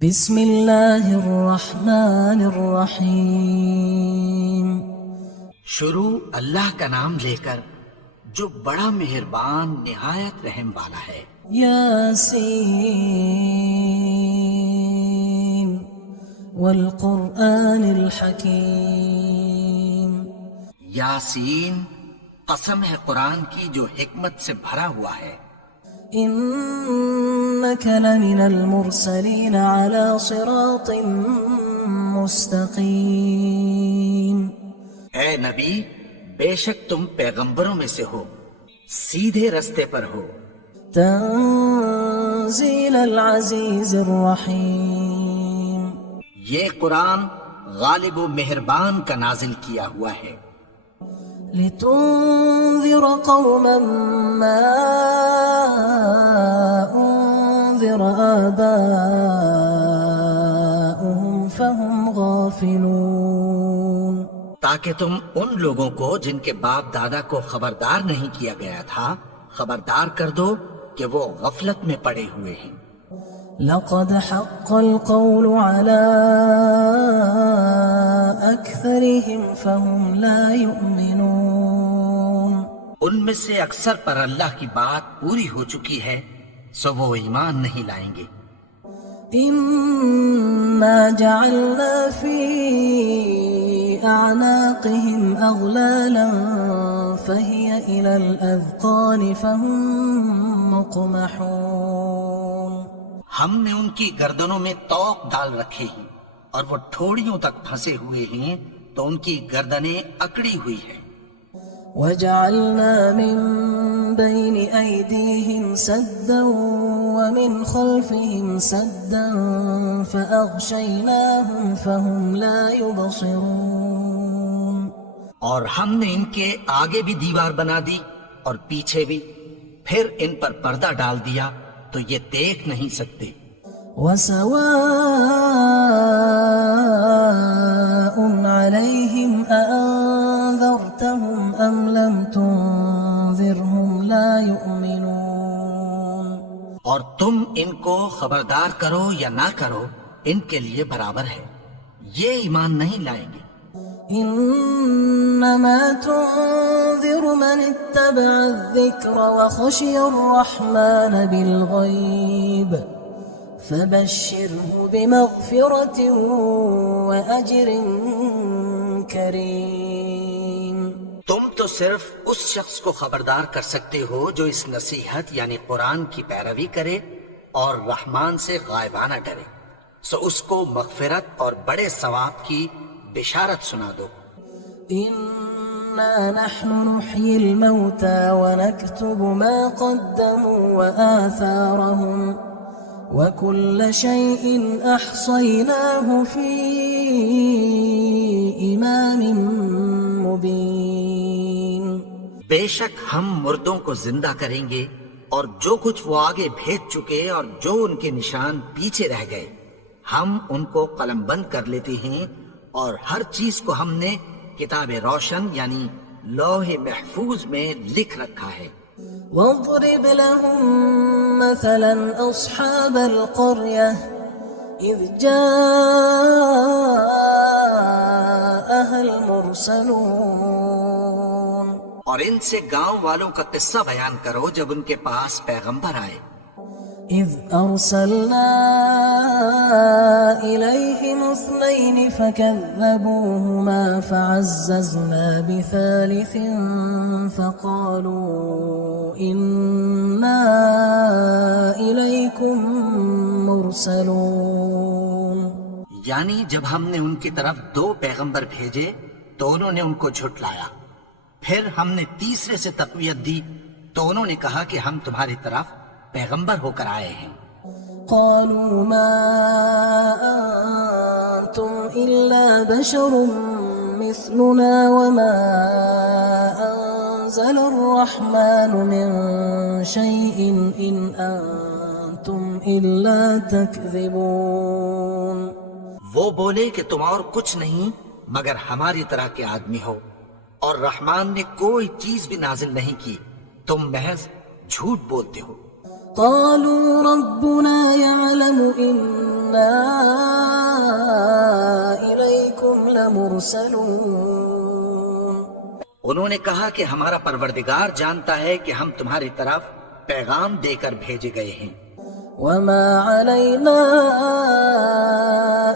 بسم اللہ الرحمن الرحیم۔ شروع اللہ کا نام لے کر جو بڑا مہربان نہایت رحم والا ہے۔ یاسین والقرآن الحکیم۔ یاسین، قسم ہے قرآن کی جو حکمت سے بھرا ہوا ہے۔ انک لمن المرسلین علی صراط مستقیم۔ اے نبی، بے شک تم پیغمبروں میں سے ہو، سیدھے رستے پر ہو۔ تنزیل العزیز الرحیم۔ یہ قرآن غالب و مہربان کا نازل کیا ہوا ہے۔ لتنذر قوما ما انذر آباؤهم فهم غافلون۔ تاکہ تم ان لوگوں کو جن کے باپ دادا کو خبردار نہیں کیا گیا تھا خبردار کر دو کہ وہ غفلت میں پڑے ہوئے ہیں۔ لقد حق القول على أكثرهم فهم لا يؤمنون۔ ان میں سے اکثر پر اللہ کی بات پوری ہو چکی ہے سو وہ ایمان نہیں لائیں گے۔ إنا جعلنا في أعناقهم أغلالا فهي إلى الأذقان فهم مقمحون۔ ہم نے ان کی گردنوں میں طوق ڈال رکھے ہیں اور وہ ٹھوڑیوں تک پھنسے ہوئے ہیں تو ان کی گردنیں اکڑی ہوئی ہیں۔ وجعلنا من بين أيديهم سدا ومن خلفهم سدا فأغشيناهم فهم لا يبصرون۔ اور ہم نے ان کے آگے بھی دیوار بنا دی اور پیچھے بھی، پھر ان پر پردہ ڈال دیا تو یہ دیکھ نہیں سکتے۔ وسواء عليهم أأنذرتهم أم لم تنذرهم لا يؤمنون۔ اور تم ان کو خبردار کرو یا نہ کرو ان کے لیے برابر ہے، یہ ایمان نہیں لائیں گے۔ انما تنذر من اتبع الذکر وخشی الرحمن بالغیب فبشره بمغفرة وأجر کریم۔ تم تو صرف اس شخص کو خبردار کر سکتے ہو جو اس نصیحت یعنی قرآن کی پیروی کرے اور رحمان سے غائبانہ ڈرے، سو اس کو مغفرت اور بڑے ثواب کی بشارت سنا دو۔ إنا نحن نحيي الموتى ونكتب ما قدموا وآثارهم وكل شيء أحصيناه في إمام مبين۔ بے شک ہم مردوں کو زندہ کریں گے اور جو کچھ وہ آگے بھیج چکے اور جو ان کے نشان پیچھے رہ گئے ہم ان کو قلم بند کر لیتے ہیں، اور ہر چیز کو ہم نے کتاب روشن یعنی لوح محفوظ میں لکھ رکھا ہے۔ واضرب لهم مثلا أصحاب القرية إذ جاءها المرسلون۔ اور ان سے گاؤں والوں کا قصہ بیان کرو جب ان کے پاس پیغمبر آئے۔ إذ أرسلنا إليهم اثنين فكذبوهما فعززنا بثالث فقالوا إنا إليكم مرسلون۔ یعنی جب ہم نے ان کی طرف 2 پیغمبر بھیجے تو انہوں نے ان کو جھٹلایا، پھر ہم نے تیسرے سے تقویت دی تو انہوں نے کہا کہ ہم تمہاری طرف پیغمبر ہو کر آئے ہیں۔ قالوا ما أنتم إلا بشر مثلنا وما أنزل الرحمن من شيء إن أنتم إلا تكذبون۔ وہ بولے کہ تم اور کچھ نہیں مگر ہماری طرح کے آدمی ہو، اور رحمان نے کوئی چیز بھی نازل نہیں کی، تم محض جھوٹ بولتے ہو۔ قالوا ربنا يعلم إن إِنَّا إِلَيْكُمْ لَمُرْسَلُونَ انہوں نے کہا کہ ہمارا پروردگار جانتا ہے کہ ہم تمہاری طرف پیغام دے کر بھیجے گئے ہیں، وَمَا عَلَيْنَا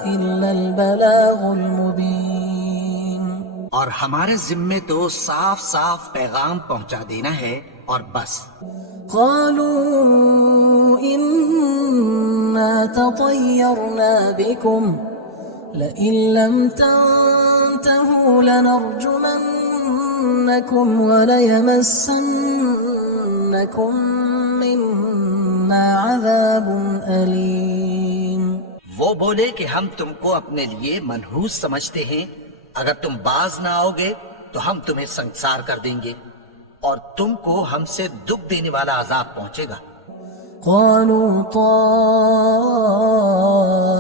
إِلَّا الْبَلَاغُ الْمُبِينُ اور ہمارے ذمے تو صاف صاف پیغام پہنچا دینا ہے اور بس۔ قالوا إنا تطيرنا بكم لئن لم تنتهوا لنرجمنكم وليمسنكم منا عذاب أليم۔ وہ بولے کہ ہم تم کو اپنے لیے منحوس سمجھتے ہیں، اگر تم باز نہ آؤ گے تو ہم تمہیں سنسار کر دیں گے اور تم کو ہم سے دکھ دینے والا عذاب پہنچے گا۔ قالوا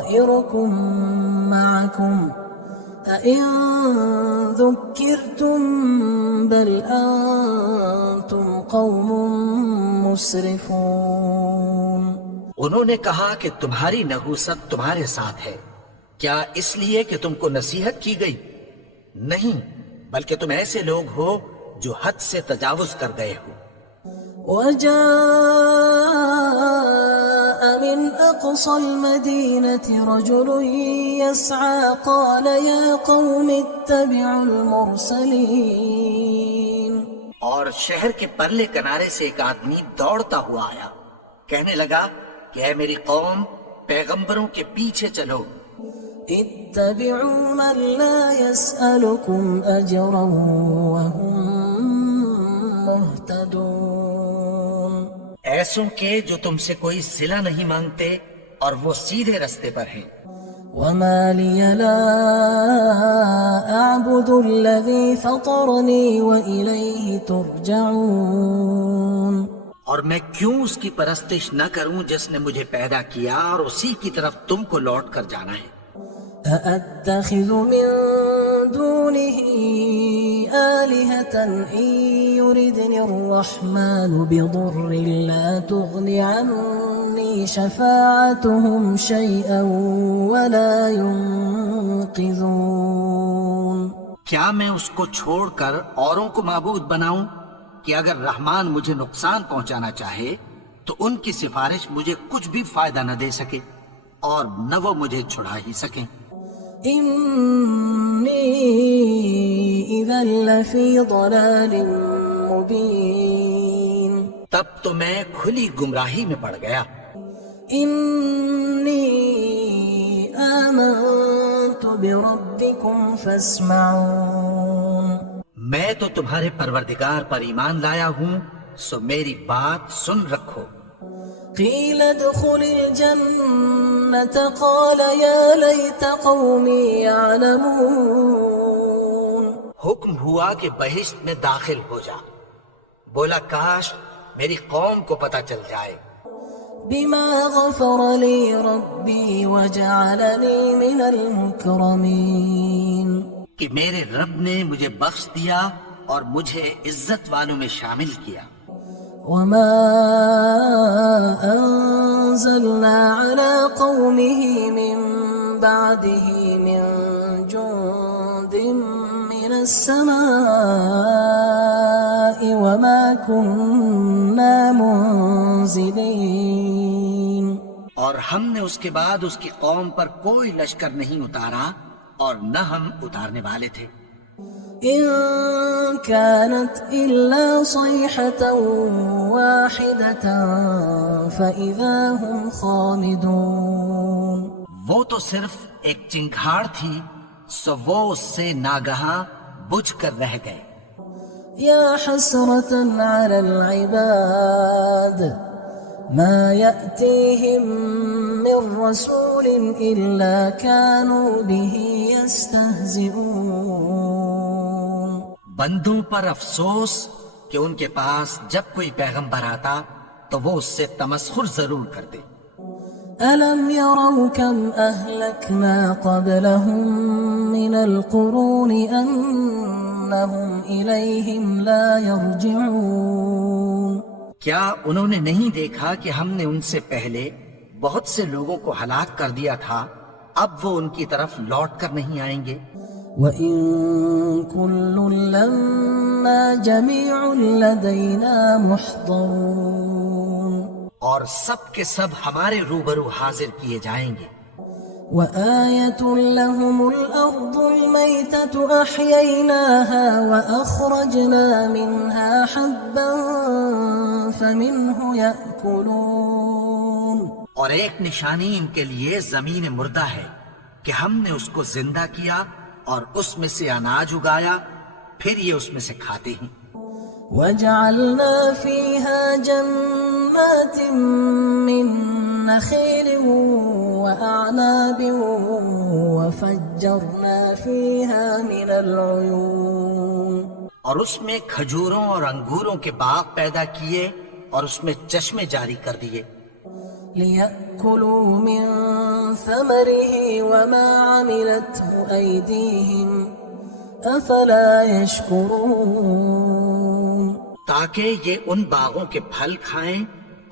طائركم معكم أئن ذكرتم بل أنتم قوم مسرفون۔ انہوں نے کہا کہ تمہاری نحوست تمہارے ساتھ ہے، کیا اس لیے کہ تم کو نصیحت کی گئی؟ نہیں، بلکہ تم ایسے لوگ ہو جو حد سے تجاوز کر گئے ہو۔ وجاء من أقصى المدينة رجل يسعى قال يا قوم اتبعوا المرسلين۔ اور شہر کے پرلے کنارے سے ایک آدمی دوڑتا ہوا آیا، کہنے لگا کہ اے میری قوم، پیغمبروں کے پیچھے چلو۔ اتبعوا من لا يسألكم أجرا وهم مهتدون۔ ایسوں کے جو تم سے کوئی صلہ نہیں مانگتے اور وہ سیدھے رستے پر ہیں۔ وما لي لا أعبد الذي فطرني وإليه ترجعون۔ اور میں کیوں اس کی پرستش نہ کروں جس نے مجھے پیدا کیا اور اسی کی طرف تم کو لوٹ کر جانا ہے۔ أأتخذ من دونه آلهة إن يردني الرحمن بضر لا تغن عني شفاعتهم شيئا ولا ينقذون۔ کیا میں اس کو چھوڑ کر اوروں کو معبود بناؤں کہ اگر رحمان مجھے نقصان پہنچانا چاہے تو ان کی سفارش مجھے کچھ بھی فائدہ نہ دے سکے اور نہ وہ مجھے چھڑا ہی سکیں۔ إني إذا لفي ضلال مبين۔ تب تو میں کھلی گمراہی میں پڑ گیا۔ إني آمنت بربكم فاسمعون۔ میں تو تمہارے پروردگار پر ایمان لایا ہوں، سو میری بات سن رکھو۔ قيل ادخل الجنة قال يا ليت قومي يعلمون۔ حکم ہوا کہ بہشت میں داخل ہو جا، بولا کاش میری قوم کو پتہ چل جائے۔ بما غفر لي ربي وجعلني من المكرمين۔ کہ میرے رب نے مجھے بخش دیا اور مجھے عزت والوں میں شامل کیا۔ وما أنزلنا على قومه من بعده من جند من السماء وما كنا منزلين۔ اور ہم نے اس کے بعد اس کی قوم پر کوئی لشکر نہیں اتارا اور نہ ہم اتارنے والے تھے۔ إن كانت إلا صيحة واحدة فإذا هم خامدون۔ وہ تو صرف ایک چنگھاڑ تھی، سو وہ اس سے ناگہاں بجھ کر رہ گئے۔ يا حسرة على العباد ما يأتيهم من رسول إلا كانوا به يستهزئون۔ بندوں پر افسوس کہ ان کے پاس جب کوئی پیغمبر آتا تو وہ اس سے تمسخر ضرور کرتے۔ ألم يروا كم أهلكنا قبلهم من القرون أنهم إليهم لا يرجعون۔ کیا انہوں نے نہیں دیکھا کہ ہم نے ان سے پہلے بہت سے لوگوں کو ہلاک کر دیا تھا، اب وہ ان کی طرف لوٹ کر نہیں آئیں گے۔ وَإِن كُلٌّ لَمَّا جَمِيعٌ لَدَيْنَا مُحْضَرُونَ، اور سب کے سب ہمارے روبرو حاضر کیے جائیں گے۔ وَآيَةٌ لَهُمُ الْأَرْضُ الْمَيْتَةُ أَحْيَيْنَاهَا وَأَخْرَجْنَا مِنْهَا حَبًّا فَمِنْهُ يَأْكُلُونَ، اور ایک نشانی ان کے لیے زمین مردہ ہے کہ ہم نے اس کو زندہ کیا اور اس میں سے اناج اگایا، پھر یہ اس میں سے کھاتے ہیں۔ وَجَعَلْنَا فِيهَا جَنَّاتٍ مِّن نَخِيلٍ وَأَعْنَابٍ وَفَجَّرْنَا فِيهَا مِنَ الْعُيُونِ، اور اس میں کھجوروں اور انگوروں کے باغ پیدا کیے اور اس میں چشمے جاری کر دیے، لِيَأْكُلُوا مِن ثَمَرِهِ وَمَا عَمِلَتْهُ أَيْدِيهِمْ أَفَلَا يَشْكُرُونَ، تاکہ یہ ان باغوں کے پھل کھائیں،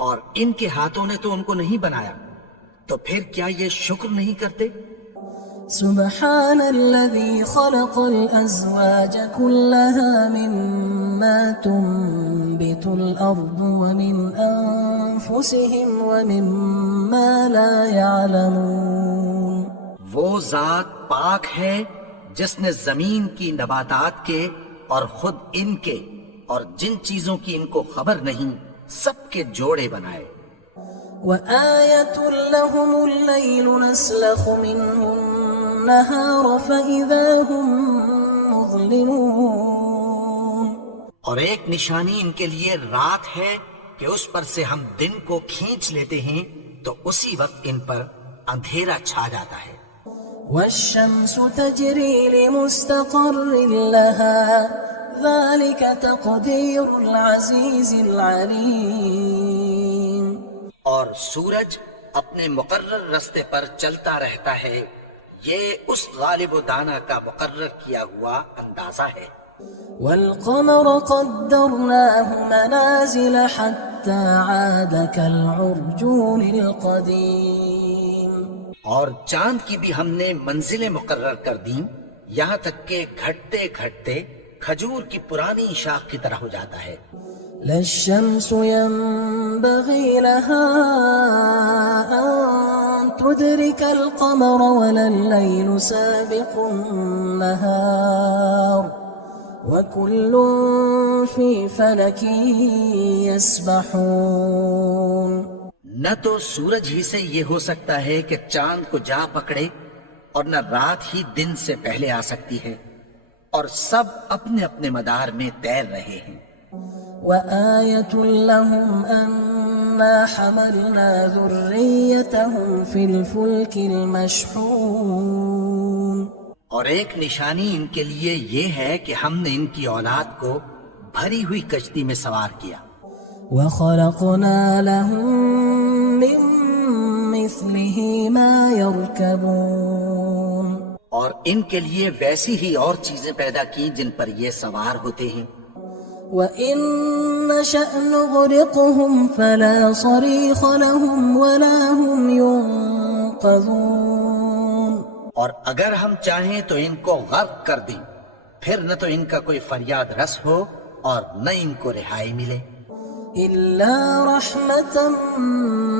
اور ان کے ہاتھوں نے تو ان کو نہیں بنایا، تو پھر کیا یہ شکر نہیں کرتے؟ سبحان الذي خلق الأزواج كلها مما تنبت الأرض ومن أنفسهم ومما لا يعلمون، وہ ذات پاک ہے جس نے زمین کی نباتات کے اور خود ان کے اور جن چیزوں کی ان کو خبر نہیں سب کے جوڑے بنائے۔ وآية لهم الليل نسلخ منه النهار فإذا هم مظلمون، اور ایک نشانی ان کے لیے رات ہے کہ اس پر سے ہم دن کو کھینچ لیتے ہیں تو اسی وقت ان پر اندھیرا چھا جاتا ہے۔ والشمس تجري لمستقر لها ذلك تقدير العزيز العليم، اور سورج اپنے مقرر رستے پر چلتا رہتا ہے، یہ اس غالب و دانا کا مقرر کیا ہوا اندازہ ہے۔ والقمر قدرناه منازل حتى عاد كالعرجون القديم، اور چاند کی بھی ہم نے منزلیں مقرر کر دیں، یہاں تک کہ گھٹتے گھٹتے کھجور کی پرانی شاخ کی طرح ہو جاتا ہے۔ لا الشمس ينبغي لها أن تدرك القمر ولا الليل سابق النهار وكل في فلك يسبحون، نہ تو سورج ہی سے یہ ہو سکتا ہے کہ چاند کو جا پکڑے، اور نہ رات ہی دن سے پہلے آ سکتی ہے، اور سب اپنے اپنے مدار میں تیر رہے ہیں۔ وآية لهم أنا حملنا ذريتهم في الفلك المشحون، اور ایک نشانی ان کے لیے یہ ہے کہ ہم نے ان کی اولاد کو بھری ہوئی کشتی میں سوار کیا۔ وخلقنا لهم من مثله ما يركبون، اور ان کے لیے ویسی ہی اور چیزیں پیدا کی جن پر یہ سوار ہوتے ہیں۔ وَإِن نَّشَأْ نُغْرِقْهُمْ فَلَا صَرِيخَ لَهُمْ وَلَا هُمْ يُنقَذُونَ، اور اگر ہم چاہیں تو ان کو غرق کر دیں، پھر نہ تو ان کا کوئی فریاد رس ہو اور نہ ان کو رہائی ملے۔ إِلَّا رَحْمَةً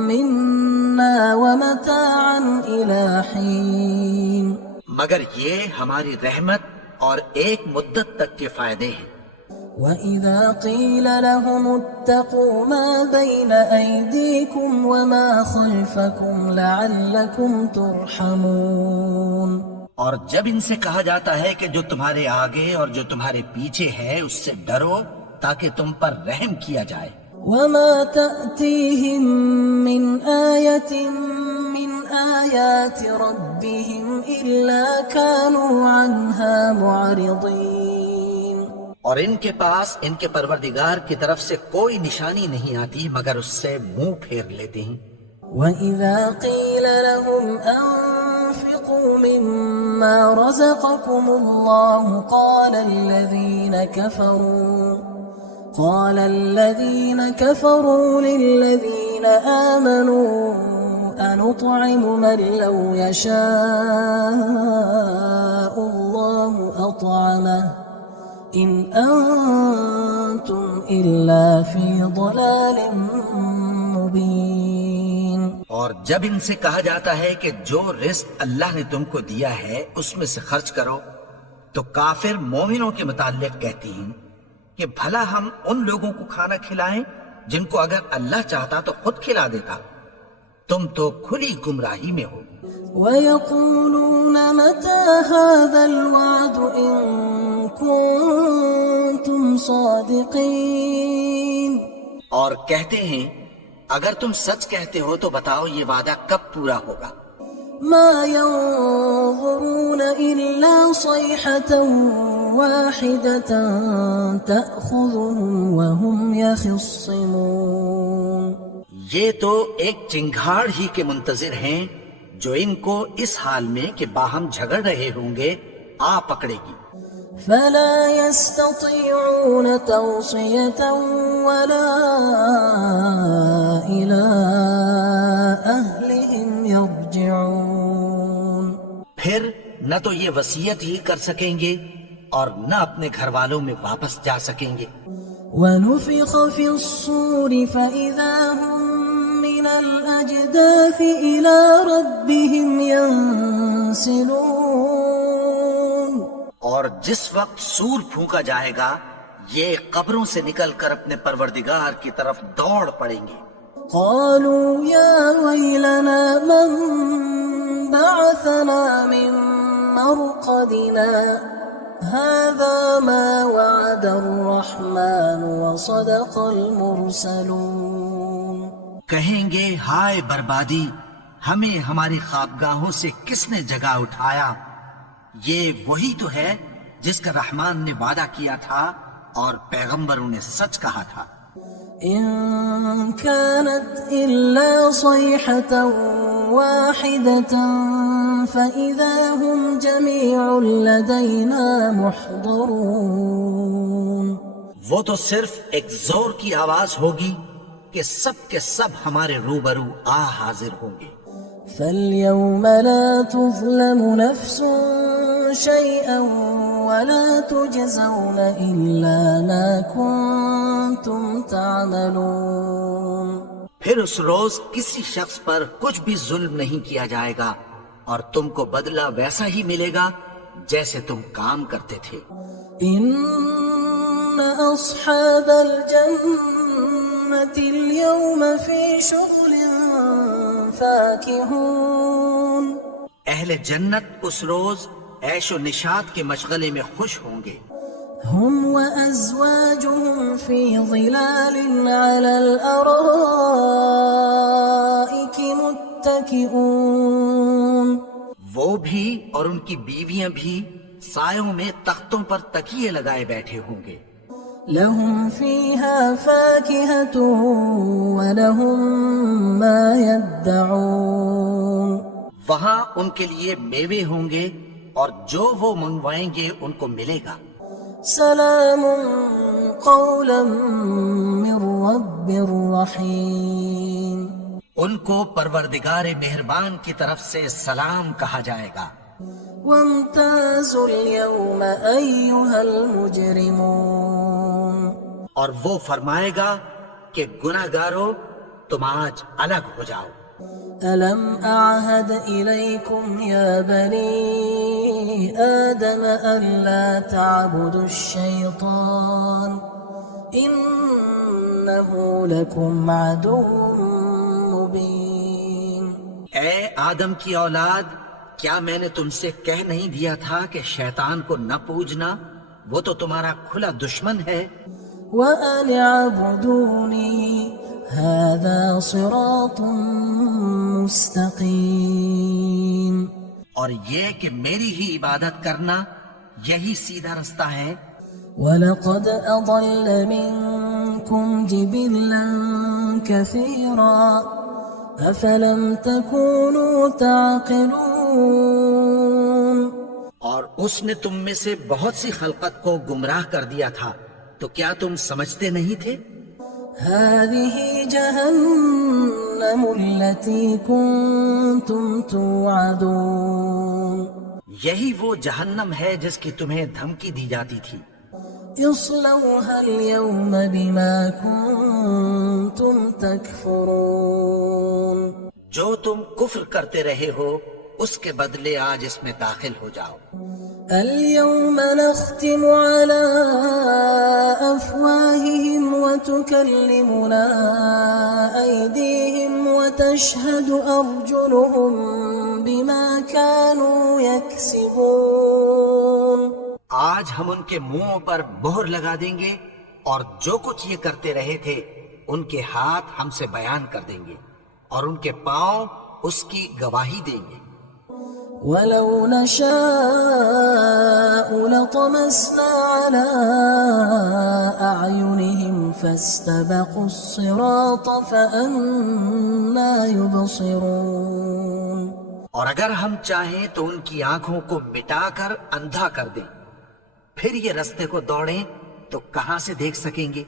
مِنَّا وَمَتَاعًا إِلَى حِينٍ، مگر یہ ہماری رحمت اور ایک مدت تک کے فائدے ہیں۔ وَإِذَا قِيلَ لَهُمُ اتَّقُوا مَا بَيْنَ أَيْدِيكُمْ وَمَا خَلْفَكُمْ لَعَلَّكُمْ تُرْحَمُونَ، اور جب ان سے کہا جاتا ہے کہ جو تمہارے آگے اور جو تمہارے پیچھے ہے اس سے ڈرو تاکہ تم پر رحم کیا جائے۔ وَمَا تَأْتِيهِم مِّنْ آيَةٍ مِّنْ آيَاتِ رَبِّهِمْ إِلَّا كَانُوا عَنْهَا مُعْرِضِينَ، اور ان کے پاس ان کے پروردگار کی طرف سے کوئی نشانی نہیں آتی مگر اس سے منہ پھیر لیتے ہیں۔ وَإِذَا قِيلَ لَهُمْ أَنفِقُوا مِمَّا رَزَقَكُمُ اللَّهُ قَالَ الَّذِينَ كَفَرُوا لِلَّذِينَ آمَنُوا أنطعم من لو يشاء الله أطعمه إن أنتم إلا في ضلال مبين. اور جب ان سے کہا جاتا ہے کہ جو رزق اللہ نے تم کو دیا ہے اس میں سے خرچ کرو، تو کافر مومنوں کے متعلق کہتی ہیں کہ بھلا ہم ان لوگوں کو کھانا کھلائیں جن کو اگر اللہ چاہتا تو خود کھلا دیتا، تم تو کھلی گمراہی میں ہو. ويقولون متى هذا الوعد إن كنتم صادقين. اور کہتے ہیں اگر تم سچ کہتے ہو تو بتاؤ یہ وعدہ کب پورا ہوگا. ما ينظرون إلا صيحة واحدة تأخذهم وهم يخصمون. یہ تو ایک چنگھاڑ ہی کے منتظر ہیں جو ان کو اس حال میں کہ باہم جھگڑ رہے ہوں گے آ پکڑے گی. فلا يستطيعون توصية ولا إلى أهلهم يرجعون. پھر نہ تو یہ وصیت ہی کر سکیں گے اور نہ اپنے گھر والوں میں واپس جا سکیں گے. ونفخ في الصور فإذا هم من الأجداث إلى ربهم ينسلون. اور جس وقت سور پھونکا جائے گا یہ قبروں سے نکل کر اپنے پروردگار کی طرف دوڑ پڑیں گے. قالوا يا ويلنا من بعثنا من مرقدنا هذا ما وعد الرحمن وصدق المرسلون. کہیں گے ہائے بربادی، ہمیں ہماری خوابگاہوں سے کس نے جگا اٹھایا؟ یہ وہی تو ہے جس کا رحمان نے وعدہ کیا تھا اور پیغمبروں نے سچ کہا تھا. إن كانت إلا صيحة واحدة فإذا هم جميع لدينا محضرون. وہ تو صرف ایک زور کی آواز ہوگی کہ سب کے سب ہمارے روبرو آ حاضر ہوں گے. فاليوم لا تظلم نفس شيئا ولا تجزون إلا ما كنتم تعملون. پھر اس روز کسی شخص پر کچھ بھی ظلم نہیں کیا جائے گا اور تم کو بدلہ ویسا ہی ملے گا جیسے تم کام کرتے تھے. إن أصحاب الجنة اليوم في شغل فاكهون. اہل جنت اس روز عیش و نشاط کے مشغلے میں خوش ہوں گے. هم وأزواجهم في ظلال على الأرائك متكئون. وہ بھی اور ان کی بیویاں بھی سایوں میں تختوں پر تکیے لگائے بیٹھے ہوں گے. لهم فيها فاكهة ولهم ما يدعون. وہاں ان کے لیے میوے ہوں گے اور جو وہ منگوائیں گے ان کو ملے گا. سلام قولا من رب رحیم. ان کو پروردگار مہربان کی طرف سے سلام کہا جائے گا. وامتازوا اليوم أيها المجرمون. اور وہ فرمائے گا کہ گناہگارو تم آج الگ ہو جاؤ. ألم أعهد إليكم يا بني آدم ألا تعبدوا الشيطان إنه لكم عدو مبين. اے آدم کی اولاد، کیا میں نے تم سے کہہ نہیں دیا تھا کہ شیطان کو نہ پوجنا، وہ تو تمہارا کھلا دشمن ہے. وأن اعبدوني هذا صراط مستقيم. اور یہ کہ میری ہی عبادت کرنا یہی سیدھا رستہ ہے. وَلَقَدْ أَضَلَّ مِنكُمْ جِبِلًّا كَثِيرًا أَفَلَمْ تَكُونُوا تَعْقِلُونَ. اور اس نے تم میں سے بہت سی خلقت کو گمراہ کر دیا تھا، تو کیا تم سمجھتے نہیں تھے؟ هَذِهِ جَهَنَّمُ جهنم التي كنتم توعدون یہی وہ جہنم ہے جس کی تمہیں دھمکی دی جاتی تھی. اصلوها اليوم بما كنتم تكفرون جو تم کفر کرتے رہے ہو اس کے بدلے آج اس میں داخل ہو جاؤ. اليوم نختم على أفواههم وتكلمنا أيديهم وتشهد أرجلهم بما كانوا يكسبون. آج ہم ان کے منہوں پر مہر لگا دیں گے اور جو کچھ یہ کرتے رہے تھے ان کے ہاتھ ہم سے بیان کر دیں گے اور ان کے پاؤں اس کی گواہی دیں گے. ولو نشاء لطمسنا على أعينهم فاستبقوا الصراط فأنى يبصرون. اور اگر ہم چاہیں تو ان کی آنکھوں کو مٹا کر اندھا کر دیں، پھر یہ رستے کو دوڑیں تو کہاں سے دیکھ سکیں گے.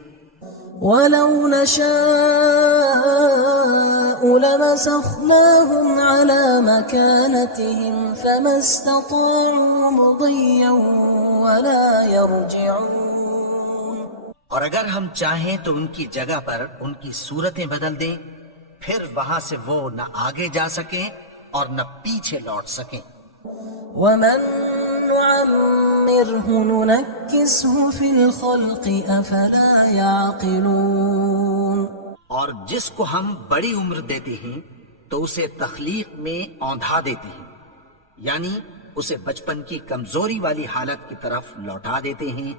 ولو نشاء لمسخناهم على مكانتهم فما استطاعوا مضيا ولا يرجعون. اور اگر ہم چاہیں تو ان کی جگہ پر ان کی صورتیں بدل دیں، پھر وہاں سے وہ نہ آگے جا سکیں اور نہ پیچھے لوٹ سکیں. ومن نعمره ننكسه في الخلق أفلا يعقلون. اور جس کو ہم بڑی عمر دیتے ہیں تو اسے تخلیق میں اوندھا دیتے ہیں، یعنی اسے بچپن کی کمزوری والی حالت کی طرف لوٹا دیتے ہیں.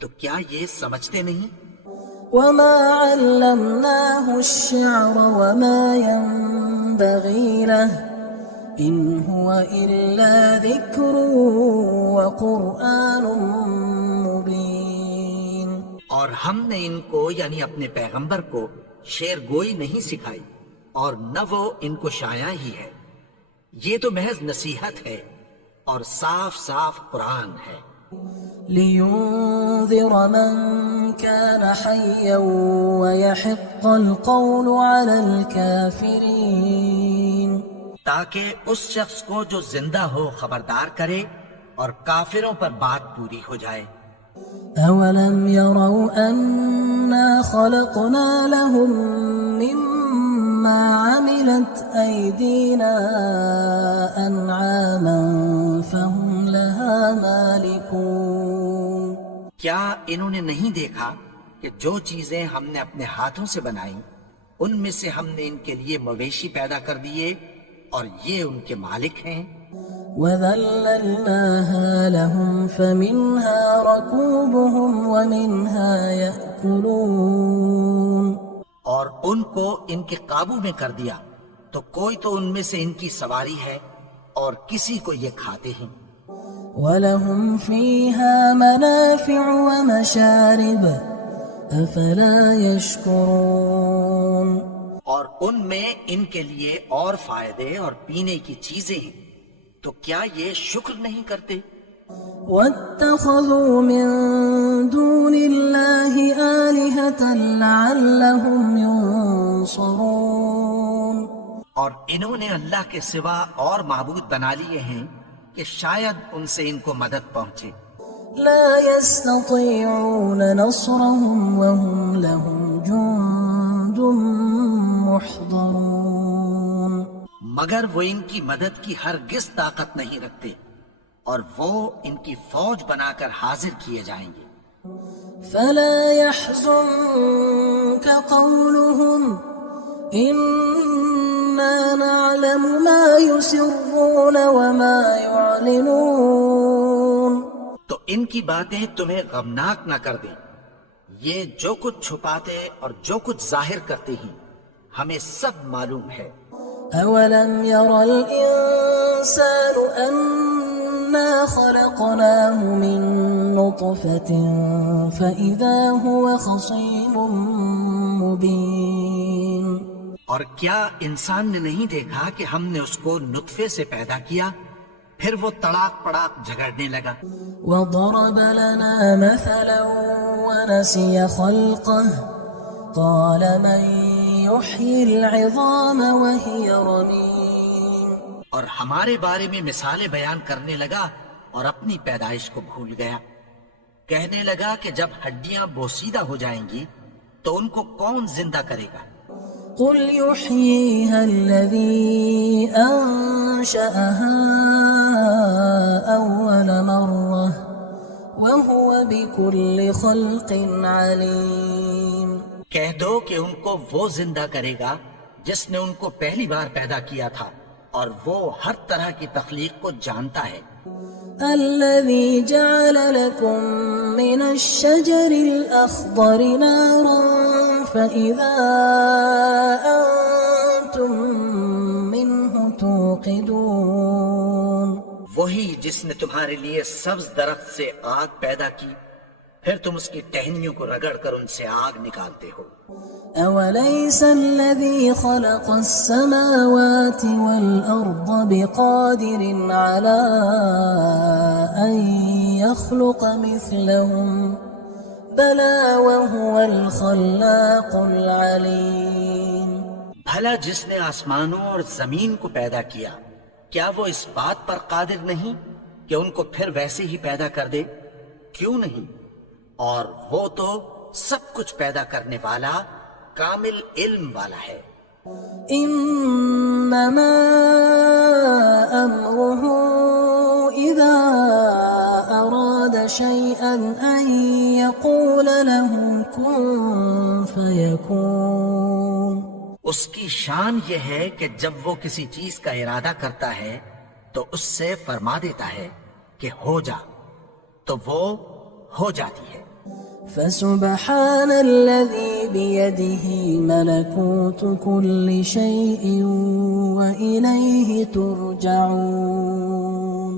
تو کیا یہ سمجھتے نہیں؟ وما علمناه الشعر وما ينبغي له إن هو إلا ذكر وقرآن مبين. اور ہم نے ان کو یعنی اپنے پیغمبر کو شعر گوئی نہیں سکھائی اور نہ وہ ان کو شایع ہی ہے، یہ تو محض نصیحت ہے اور صاف صاف قرآن ہے. لينذر من كان حيا ويحق القول على الكافرين. تاکہ اس شخص کو جو زندہ ہو خبردار کرے اور کافروں پر بات پوری ہو جائے. أولم يروا أنا خلقنا لهم مما عملت أيدينا أنعاما فهم لها مالكون. کیا انہوں نے نہیں دیکھا کہ جو چیزیں ہم نے اپنے ہاتھوں سے بنائیں ان میں سے ہم نے ان کے لیے مویشی پیدا کر دیے اور یہ ان کے مالک ہیں. وَذَلَّلْنَاهَا لَهُمْ فَمِنْهَا رَكُوبُهُمْ وَمِنْهَا يَأْكُلُونَ. اور ان کو ان کے قابو میں کر دیا تو کوئی تو ان میں سے ان کی سواری ہے اور کسی کو یہ کھاتے ہیں. وَلَهُمْ فِيهَا مَنَافِعُ وَمَشَارِبُ أَفَلَا يَشْكُرُونَ. اور ان میں ان کے لیے اور فائدے اور پینے کی چیزیں ہیں تو کیا یہ شکر نہیں کرتے؟ وَاتَّخَذُوا مِن دُونِ اللَّهِ آلِهَةً لَعَلَّهُمْ يُنصَرُونَ. اور انہوں نے اللہ کے سوا اور معبود بنا لیے ہیں کہ شاید ان سے ان کو مدد پہنچے. لا يستطيعون نصرهم وهم لهم جند محضرون. مگر وہ ان کی مدد کی ہرگز طاقت نہیں رکھتے اور وہ ان کی فوج بنا کر حاضر کیے جائیں گے. فلا يحزنك قولهم إنا نعلم ما يسرون وما يعلنون. تو ان کی باتیں تمہیں غمناک نہ کر دیں، یہ جو کچھ چھپاتے اور جو کچھ ظاہر کرتے ہیں ہمیں سب معلوم ہے. أولم ير الإنسان أنا خلقناه من نطفة فإذا هو خصيم مبين. اور کیا انسان نے نہیں دیکھا کہ ہم نے اس کو نطفے سے پیدا کیا پھر وہ تڑاک پڑاک جھگڑنے لگا. وضرب لنا مثلا ونسي خلقه قال من يحيي العظام وهي رميم اور ہمارے بارے میں مثالیں بیان کرنے لگا اور اپنی پیدائش کو بھول گیا. کہنے لگا کہ جب ہڈیاں بوسیدہ ہو جائیں گی تو ان کو کون زندہ کرے گا؟ قل يحييها الذي أنشأها أول مرة وهو بكل خلق عليم. کہہ دو کہ ان کو وہ زندہ کرے گا جس نے ان کو پہلی بار پیدا کیا تھا اور وہ ہر طرح کی تخلیق کو جانتا ہے. الذي جعل لكم من الشجر الأخضر نارا فإذا أنتم منه توقدون. وہی جس نے تمہارے لیے سبز درخت سے آگ پیدا کی پھر تم اس کی ٹہنیوں کو رگڑ کر ان سے آگ نکالتے ہو. أوليس الذي خلق السماوات والأرض بقادر على أن يخلق مثلهم بلى وهو الخلاق العليم. بھلا جس نے آسمانوں اور زمین کو پیدا کیا کیا وہ اس بات پر قادر نہیں کہ ان کو پھر ویسے ہی پیدا کر دے؟ کیوں نہیں؟ اور وہ تو سب کچھ پیدا کرنے والا کامل علم والا ہے. إنما أمره إذا أراد شيئا أن يقول له كن فيكون. اس کی شان یہ ہے کہ جب وہ کسی چیز کا ارادہ کرتا ہے تو اس سے فرما دیتا ہے کہ ہو جا تو وہ ہو جاتی ہے. فسبحان الذي بيده ملكوت كل شيء وإليه ترجعون.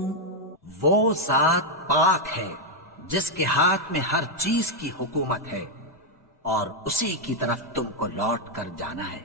وہ ذات پاک ہے جس کے ہاتھ میں ہر چیز کی حکومت ہے اور اسی کی طرف تم کو لوٹ کر جانا ہے.